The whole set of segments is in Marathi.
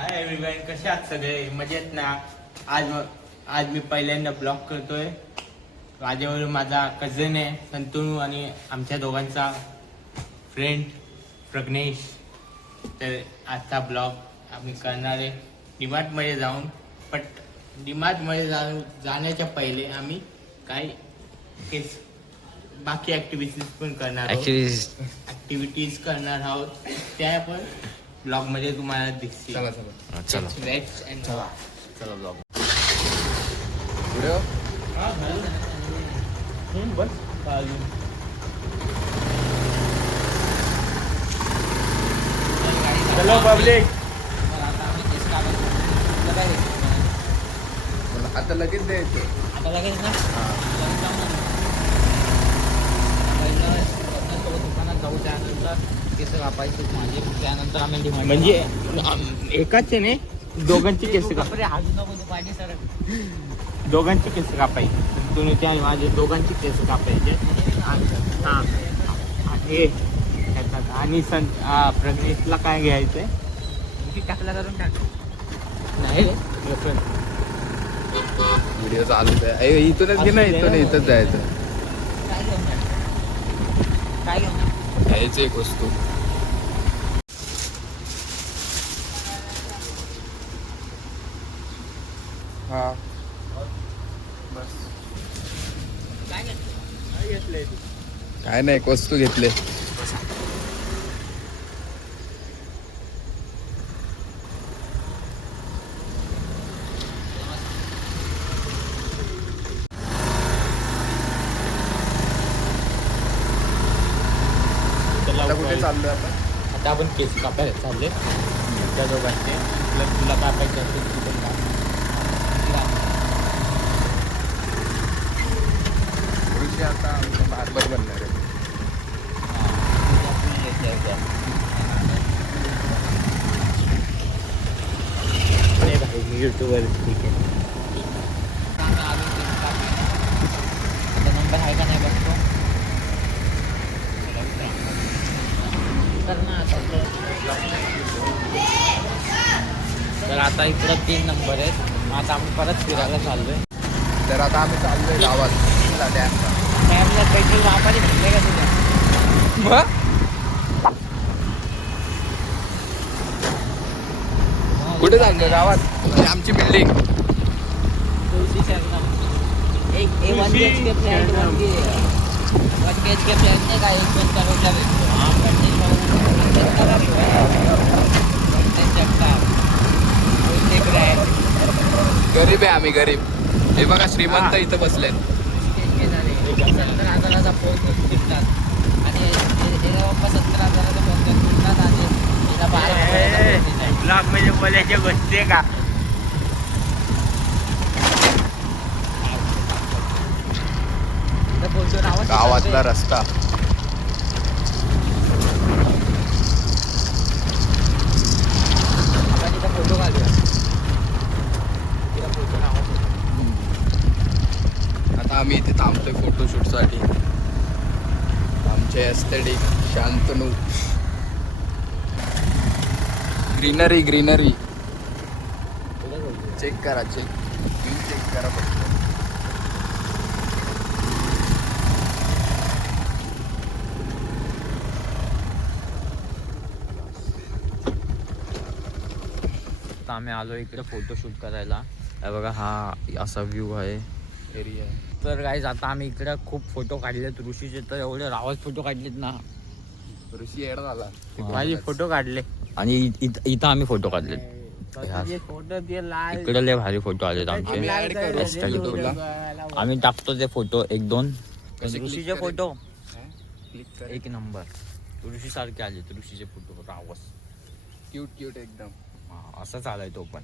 हाय एव्हरीवन, कसे आहात सगळे? मजेत ना? आज मी पहिल्यांदा ब्लॉग करतोय. माझ्यावर माझा कझन आहे संतनू आणि आमच्या दोघांचा फ्रेंड प्रज्ञेश. तर आजचा ब्लॉग आम्ही करणार आहे डीमार्टमध्ये जाऊन. पण डीमार्टमध्ये जाण्याच्या पहिले आम्ही काही केस बाकी ॲक्टिव्हिटीज पण करणार आहोत. ॲक्टिव्हिटीज करणार आहोत त्या पण ब्लॉग मध्ये तुम्हाला दिसतील. चला ब्लॉग बस चलो पब्लिक. आता लगेच द्यायचं. आता लगेच ना दुकानात जाऊ, त्यानंतर केस कापायचे माझे, त्यानंतर आम्ही म्हणजे एकाच नाही, दोघांची केस कापायची. हाजू नको पाणी सर. दोघांची केस कापायची. तुम्ही त्या माझे दोघांची केस कापायचे. हां हे आणि प्रज्ञेशला काय घ्यायचंय? टाकला करून टाक. नाही रे, व्हिडिओ चालू आहे. इथूनच घे ना, इथंच जायचं. काय घेऊन काय घेऊन घ्यायचं एक वस्तू. हा बस. काय घेतलंय काय नाही, एक वस्तू घेतले. आता कुठे चाललोय आपण? आता आपण केस कापायला चालले त्या दोघांचे. तुला कापायचे असेल तू पण काप. ऋषी आता बार्बर बनणार आहे. युट्यूबवर ठीक आहे. आता नंबर आहे का नाही बघतो. तर आता इकडं 3 नंबर आहेत. मग आता आम्ही परत फिरायला चाललोय. तर आता आम्ही चाललोय गावात डॅमला. डॅमला पेट्रोल वापरले भेटले का तुझ्या? कुठे चाललोय? गावात. आमची बिल्डिंग. तुळशी शरणम. एक 1 BHK फ्लॅट, 1 BHK फ्लॅट नाही का, 1 करोडला भेटतो. गरीब आहे आम्ही, गरीब. हे बघा श्रीमंत इथं बसलेत. 70,000चा फोन फिरतात आणि याला बाप्पा 70,000चा फोन फिरतात आणि याला 12 ब्लॉग मध्ये बोलायच्या गोष्टी आहे का? गावातला रस्ता. आपण इथं फोटो काढूया. आता आम्ही इथे थांबतोय फोटोशूटसाठी. आमचे aesthetic Shantanu. Greenery greenery check करा, चेक करा फक्त. आम्ही आलो इकडे फोटोशूट करायला. हे बघा, हा असा व्ह्यू आहे, एरिया आहे. तर गाईज आता आम्ही इकडे खूप फोटो काढलेत ऋषीचे. तर एवढे रावत फोटो काढलेत ना. ऋषी येड झाला. माझे फोटो काढले आणि इथं आम्ही फोटो काढलेत. फोटो ते लाल. इकडे लय भारी फोटो आलेत आमचे. आम्ही ऍड करू Aesthetic तुला. आम्ही टाकतो ते फोटो 1-2. कसे click ऋषीचे करायचे? फोटो क्लिक कर. 1 नंबर. ऋषी सारखे आले ऋषीचे फोटो रावस. क्यूट एकदम. असा चालाय तो पण.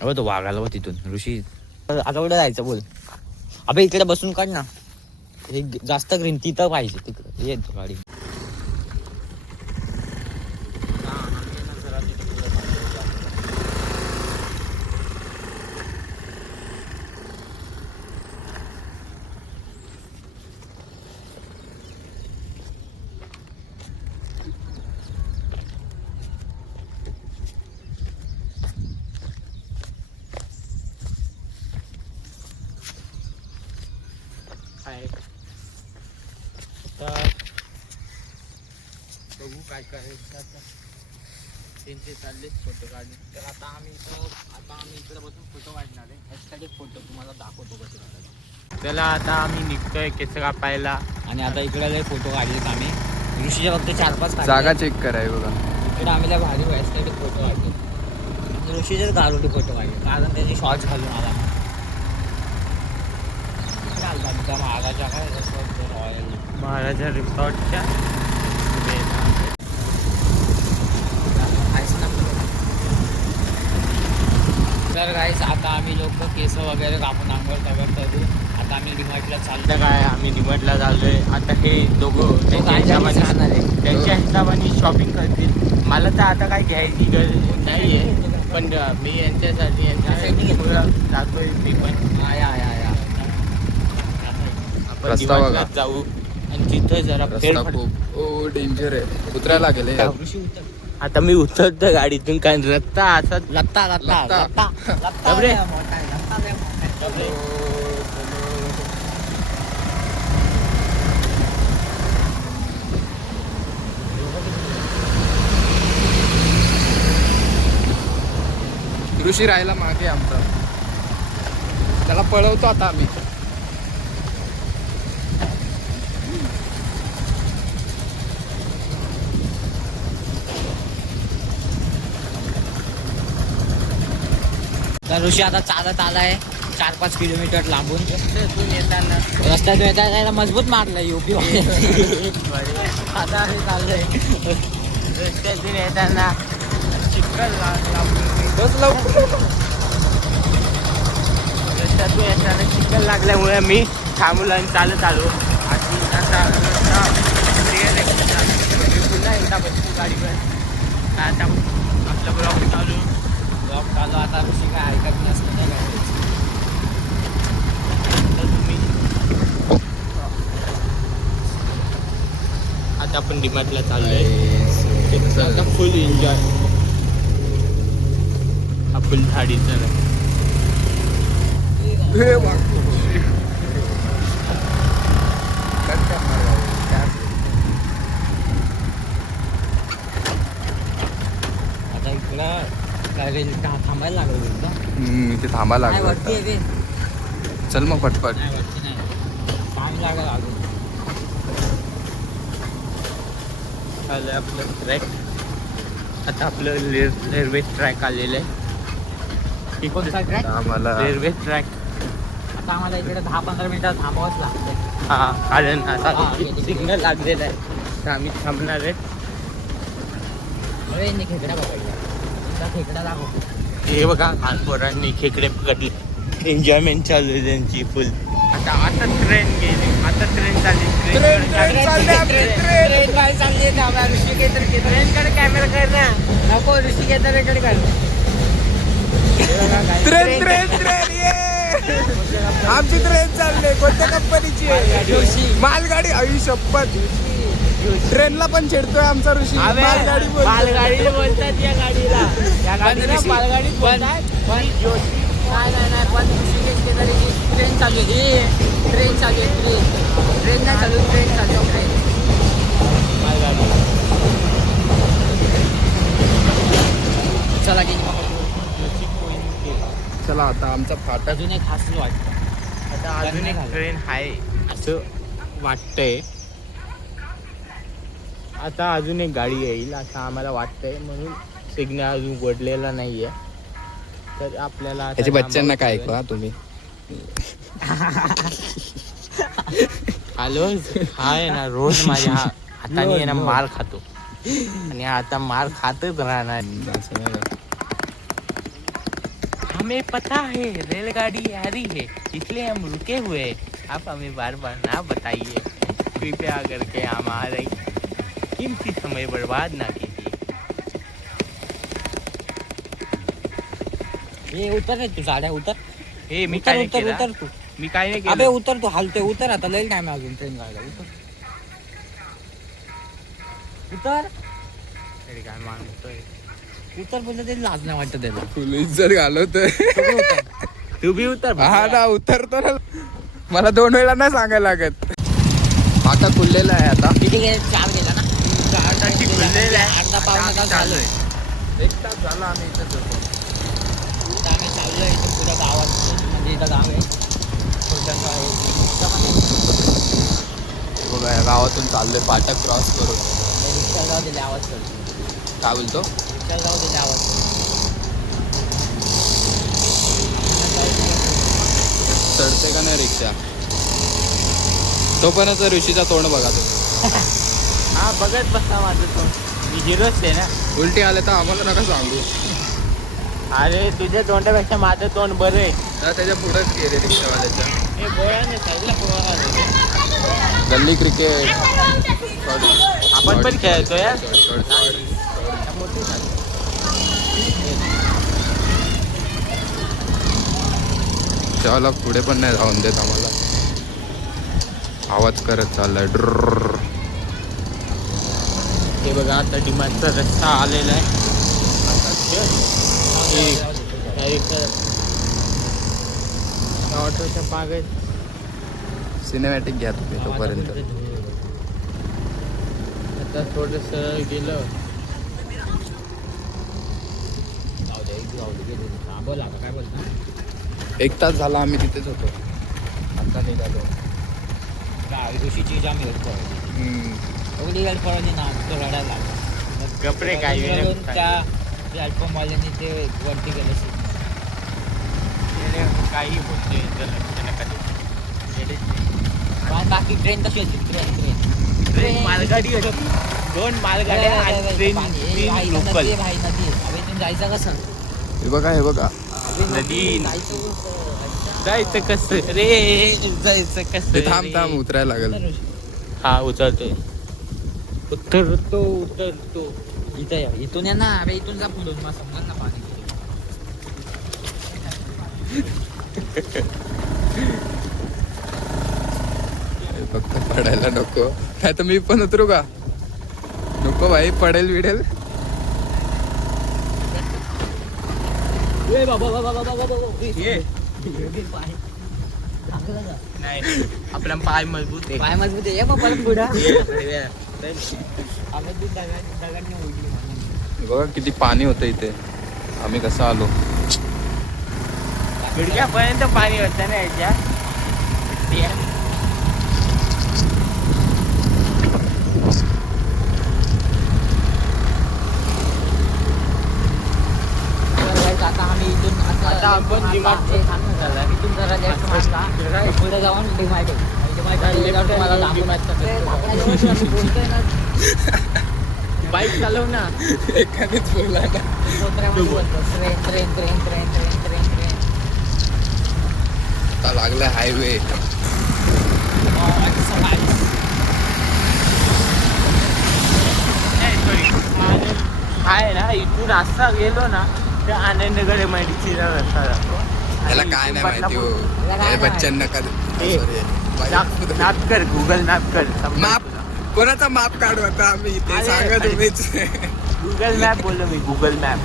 अबे तो वागायला बघ तिथून ऋषी. आता कुठे जायचं बोल. अबे इकडे बसून काढ ना. हे जास्त ग्रीन तिथं पाहिजे. तिकडे ये गाडी. करायचं आता. त्यांचे चालले फोटो काढले. तर आता आम्ही इकडे बसून फोटो काढणार आहे. त्यासाठी फोटो तुम्हाला दाखवतो कसे काढायचे. चला आता आम्ही निघतोय केस कापायला. आणि आता इकडे फोटो काढलेत आम्ही. ऋषीच्या फक्त 4-5 जागा चेक कराय बघा. इकडे आम्ही त्या भारी व्हायसाठी फोटो काढले. ऋषीचेच गारोटी फोटो काढले कारण त्याची शॉर्ट्स घालून आला ना. इकडे आलता आमच्या महाराजा काय रॉयल महाराजा रिसॉर्टच्या तर गाईस आता आम्ही लोक केस वगैरे कापून आंघोळ करू. आता आम्ही डिमार्टला चाललो. काय आम्ही डिमार्टला चाललोय. आता हे दोघं त्यांच्या हिशोबाने शॉपिंग करतील. मला तर आता काय घ्यायची गरज नाही आहे, पण मी यांच्यासाठी जातोय. मी पण आपण रस्ता बघा. डिमार्टला जाऊ आणि तिथं जरा रस्ता खूप डेंजर आहे. उतरायला गेले. ऋषी उतर. आता मी उतरतो गाडीतून कारण रस्ता असा लत्ता रे. ऋषी राहायला मागे आमचा. त्याला पळवतो आता आम्ही. तर ऋषी आता चालत आलाय 4-5 किलोमीटर लांबून. येताना रस्त्यातून येताना मजबूत मारलाय युपी. आता हे चाललंय रस्त्यातून येताना चिखल रस्त्यातून येताना चिखल लागल्यामुळे मी थांबलो आणि चालत आलो. आणि असा रस्ता clear आहे. मी पुन्हा एकदा बसतो गाडीवर. आता आपला ब्लॉग चालू. आता ऋषी काय ऐकत नसतं त्या गाडीचं. तर तुम्ही आता आपण डिमार्टला चाललोय. आता फुल एन्जॉय. हा फुल झाडीचा आता इकडं काय रेल थांबायला लागलं होतं. इथे थांबायला काय लागलं. वरती आहे रे? चल मग पटपट. नाही वरती नाही. टाइम लागेल अजून. आलं आपलं ट्रॅक. आता आपलं रेल्वे ट्रॅक आलेलं आहे. कोणता ट्रॅक? आम्हाला रेल्वे ट्रॅक. आता आम्हाला इकडे 10-15 मिनिटात थांबावंच लागतं. हा कारण आता हा, सिग्नल लागलेला आहे तर आम्ही थांबणार आहे. अरे यांनी खेकडा पकडला. तुमचा खेकडा दाखव. हे बघा लहान पोरांनी खेकडे पकडले. एन्जॉयमेंट चालू आहे त्यांची फुल. आता ट्रेन गेली. आता ट्रेन चालली. ट्रेन बाहेर चालली आहे. आम्हाला ऋषिकेतकडे कॅमेरा कर ना. नको ऋषिकेतकडे कर. आमची ट्रेन चालले. कोणत्या कंपनीची जोशी. मालगाडी. आई शपथ. ट्रेनला पण छेडतोय आमचा ऋषी. मालगाडी बोलतोय. मालगाडी बोलतात या गाडीला. या गाडीला मालगाडी बोलतात. नाही पण ऋषिकेतकडे ट्रेन चालू आहे. ट्रेन चालू आहे. ट्रेन नाही चालू. ट्रेन चालू आहे. ट्रेन मालगाडी. चला की चला आता आमचा फाटा. अजून एक हसलं वाटतं. आता अजून एक ट्रेन आहे असं वाटतंय. आता अजून एक गाडी येईल असं आम्हाला वाटतंय. म्हणून सिग्नल अजून उघडलेला नाहीये. तर आपल्याला आता त्याच्या बच्चांना काय थांबावं ऐकवा तुम्ही. हॅलो हा आहे ना रोज माझ्या हाताने आहे ना मार खातो आणि आता मार खातच राहणार. हमें पता है रेलगाड़ी आ रही है इसलिए हम रुके हुए हैं. आप हमें बार बार ना बताइए. कृपया करके हमारे कीमती समय बर्बाद ना कीजिए. हे उतर रे तू. साड्या उतर. हे मी उतर काय नाही उतर केलं. उतर तू. मी काय नाही अबे केलं. उतर तू. हलते उतर. आता लई टाइम आहे अजून ट्रेन जायला. उतर. तरी काय मानतोय. उतर बोलतो तरी लाज नाही वाटत त्याला. फुल इज्जत घालवतोय. तू बी उतर. हा ना उतरतो ना. मला 2 वेळा नाही सांगायला लागत. फाटा खुललेला आहे आता. किती गेले? 4 गेला ना. 4 तारखे खुललेलं आहे. आता चाललोय 1 तास झाला आम्ही इथेच होतो. आता आम्ही चाललोय इथं पुढं गावात, म्हणजे इथं गाव आहे छोटंसं आहे. इथं पण आहे. बघा या गावातून चाललोय फाटक क्रॉस करून. रिक्षा जाऊ दिले आवाज करतो. काय बोलतो रिक्षा जाऊ दिले आवाज करतो. चढते का नाही रिक्षा तोपर्यंत ऋषीचा तोंड बघा तुम्ही. हा बघत बसला माझं तोंड. मी हिरोच आहे ना. उलटी आले तर आम्हाला नका सांगू. अरे तुझ्या तोंडापेक्षा माझं तोंड बरं आहे. त्याच्या पुढेच गेले रिक्षावाल्याच्या. हे गोळ्याने सगळं पोळा गल्ली क्रिकेट आपण पण खेळतो यार. चला पुढे पण नाही जाऊन देत आम्हाला. आवाज करत चाललाय ड्रर. हे बघा आता डिमांडचा रस्ता आलेला आहे. ऑटोच्या मागे सिनेमॅटिक घ्या तुम्ही तोपर्यंत. आता थोडस गेलं. बोला काय बोलतो. 1 तास झाला आम्ही तिथेच होतो. आता निघालो. ऋषीची जाम एवढी वेळ पळवली ना तो रडायला लागला. कपडे काय त्या प्लॅटफॉर्मवाल्यांनी ते वरती गेले. काही होते बाकी ट्रेन कशी होती. ट्रेन मालगाडी होती. 2 मालगाड्या आणि ट्रेन 3 लोकल. भाई नदी इथून जायचं कसं. हे बघा नदी जायचं कसं रे. जायचं कसं ते थांब उतरायला लागेल. हा उतरतोय. उतरतो इथं या इथून या ना. अरे इथून जा पुढून मला समजा ना पाणी. फक्त पडायला नको. नाही तर मी पण उतरू का. नको भाई पडेल विडेल. नाही आपला पाय मजबूत आहे. पाय मजबूत आहे मग परत पुढं. बघा किती पाणी होतं इथे. आम्ही कसं आलो. गुडघ्यापर्यंत पाणी होतं ना याच्या. आता आम्ही इथून आता आपण डिमार्ट इथून जरा लेफ्ट मारला पुढे जाऊन डिमार्ट तुम्हाला बाईक चालव ना. एकानेच बोला ना. ट्रेन आता लागलाय हायवे. आहे ना इथून रस्ता गेलो ना तर आनंदगड एमआयडीसीचा रस्ता जातो. त्याला काय नाही माहिती हो. बच्चन नका. मॅप कर गुगल मॅप कर. माप कोणाचा माप काढू आता आम्ही इथे सांगा तुम्हीच. गुगल मॅप बोललो मी. Google map.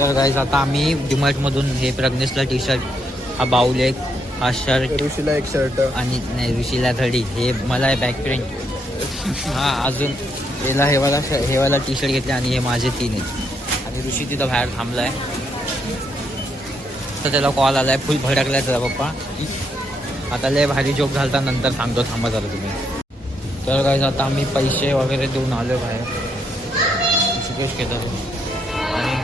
तर गाईज आता आम्ही डीमार्टमधून हे प्रज्ञेशला टी शर्ट, हा बाऊल एक, हा शर्ट, ऋषीला एक शर्ट आणि नाही ऋषीला घडी, हे मला आहे बॅक प्रिंट, हा अजून याला हेवाला टी शर्ट घेतले आणि हे माझे 3 आहेत. आणि ऋषी तिथं बाहेर थांबला आहे. तर त्याला कॉल आला आहे, फुल भडकला आहे त्याचा पप्पा. आता लय भारी जोक घालता, नंतर सांगतो, थांबा जरा तुम्ही. तर गाईज आता आम्ही पैसे वगैरे देऊन आलो बाहेर. ऋषिकेश घेतात आणि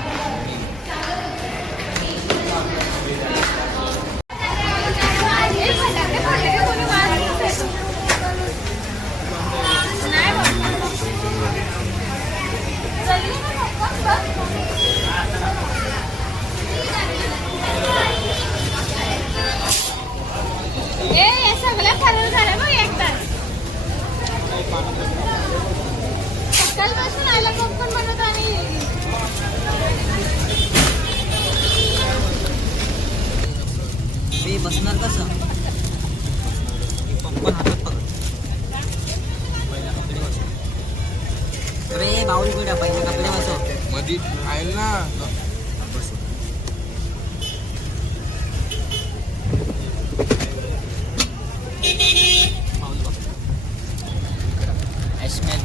बसणार कसं पंपन हातात पकड पहिला कपडे बसव अरे बाऊल कुठे पहिले कपडे बसव मधी आहे ना बसव बाऊल बघ एस्मेल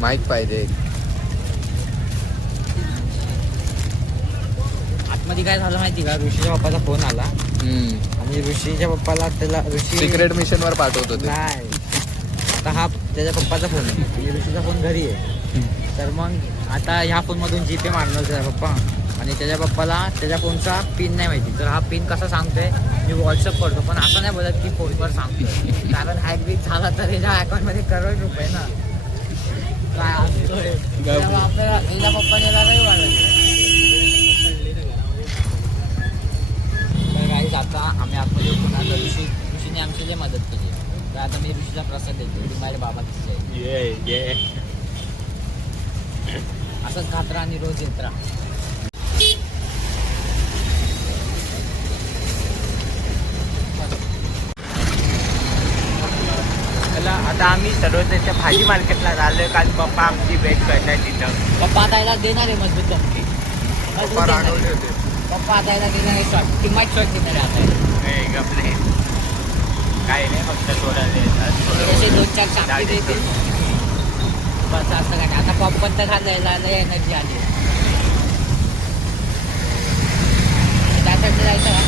माईक पाहिजे आतमध्ये काय झालं माहिती का ऋषीच्या पप्पाचा फोन आला आणि ऋषीच्या पप्पाला त्याला ऋषी सिक्रेट मिशन वर पाठवत होते नाही आता हा त्याच्या पप्पाचा फोन आहे म्हणजे ऋषीचा फोन घरी आहे तर मग आता ह्या फोनमधून जीपे मारणार त्याचा पप्पा आणि त्याच्या पप्पाला त्याच्या फोनचा पिन नाही माहिती तर हा पिन कसा सांगतोय मी व्हॉट्सअप करतो पण असं नाही बोलत की फोनवर सांगतोय कारण हॅक बीक झाला तर याच्या अकाउंटमध्ये करोड रुपये ना काय असतोय तेव्हा आपल्याला याच्या पप्पाने काही वाढत काही आता आम्ही आतमध्ये पुन्हा ऋषीने आमची लई मदत केली तर आता मी ऋषीला प्रसाद देतो ती माझ्या बाबा असंच खात राहा आणि रोज येत राहा आता आम्ही सर्वजणच्या भाजी मार्केटला झालोय काल पप्पा आमची भेट करतात तिथं पप्पा आता याला देणार आहे मजबूत धमकी पप्पा रागवले होते पप्पा आता याला देणार आहे शॉर्ट किंमत शॉर्ट देणार आहे आता गपले काय नाही फक्त थोडं असे 2-4 चांगली देतील बस असं काय आता पॉपकॉर्न तर खाल्लं याला लय एनर्जी आली त्यासाठी जायचं का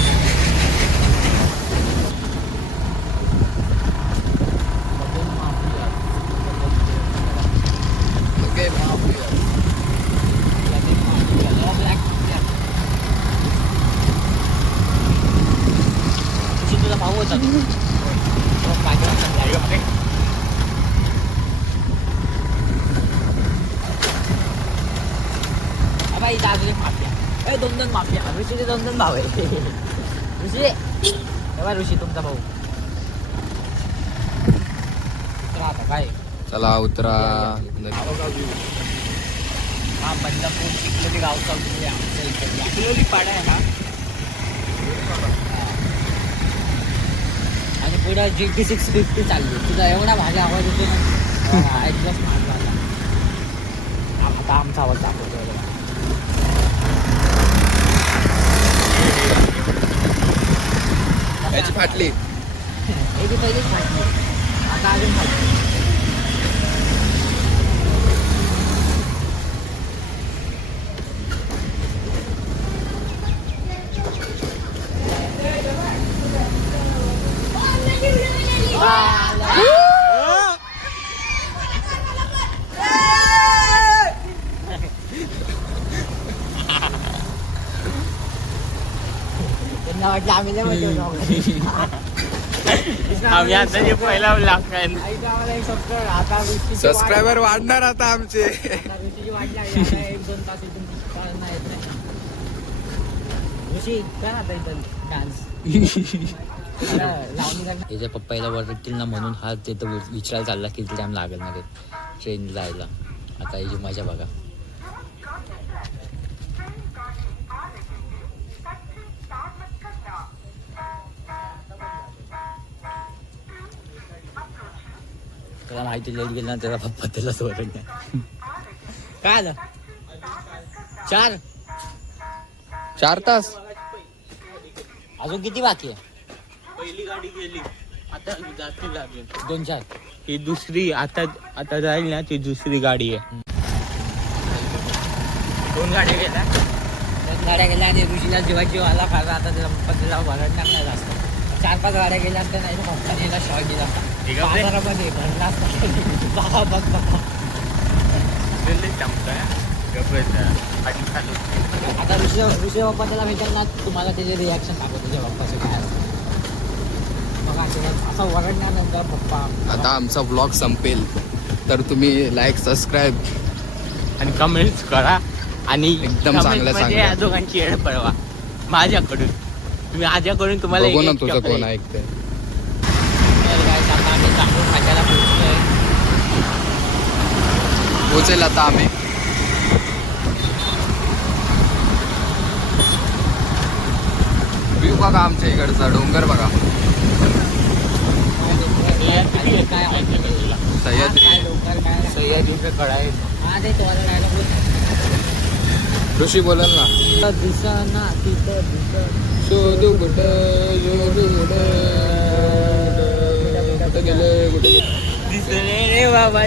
तुझा भाऊ होता बाई दादले माफिया 2 माफिया ऋषीचे 2 भाऊ आहे ऋषी तेव्हा ऋषी तुमचा भाऊ आता काय चला उतरा हा बदलापूर चिखलोली गावचा आमच्या इकडला चिखलोली पाडा आहे हा आणि पुढे GT 650 चालली तुझा एवढा भारी आवाज होतो ना एक्झॉस्ट मारला आता आमचा आवाज दाखवतो याची फाटली याची पहिलीच फाटली आता अजून फाटली वाटलं आम्ही आम्ही आता जे पहिला लागतोय आता सबस्क्रायबर वाढणार आता आमचे ऋषीची वाट लागली आता 1-2 तास इथून चालणार येत नाही ऋषी काय आता इथं डान्स याच्या पप्पा याला वरतील ना म्हणून हा तिथं विचारायला चालला किती टाइम लागेल ना ते ट्रेन जायला आता याची मजा बघा त्याला माहिती लेट गेलं ना त्याचा पप्पा त्याला सोडत नाही काय आलं 4 तास अजून किती बाकी आहे पहिली गाडी गेली आता जाती लागेल 2-4 ही दुसरी आता जाईल ना ती दुसरी गाडी आहे 2 गाड्या गेल्या 2 गाड्या गेल्या आणि ऋषीला जीवाची वाला कारण आता त्याला पप्पा त्याला भरडणार नाही जास्त 4-5 गाड्या गेल्या असत्या नाही तर पप्पाने याला शॉर्ट दिला बाजारामध्ये भरला असता बघ आता ऋषी पप्पा त्याला भेटेल ना तुम्हाला त्याचे रिॲक्शन दाखवतो तुझ्या पप्पाचे काय बघा असं वरडणार नंतर पप्पा आता आमचा व्लॉग संपेल तर तुम्ही लाईक सबस्क्राईब आणि कमेंट्स करा आणि एकदम चांगलं सांगा. या दोघांची येड पळवा माझ्याकडून माझ्याकडून तुम्हाला बघू ना एक तुझं chocolate. कोण ऐकतंय आता आम्ही चांगलं खायला पोहोचतोय पोचेल आता आम्ही व्ह्यू बघा आमच्या इकडचा डोंगर बघा. सह्याद्री कडा आहे. ऋषी बोलल ना. शोधू कुठं गेले कुठे दिसले रे बाबा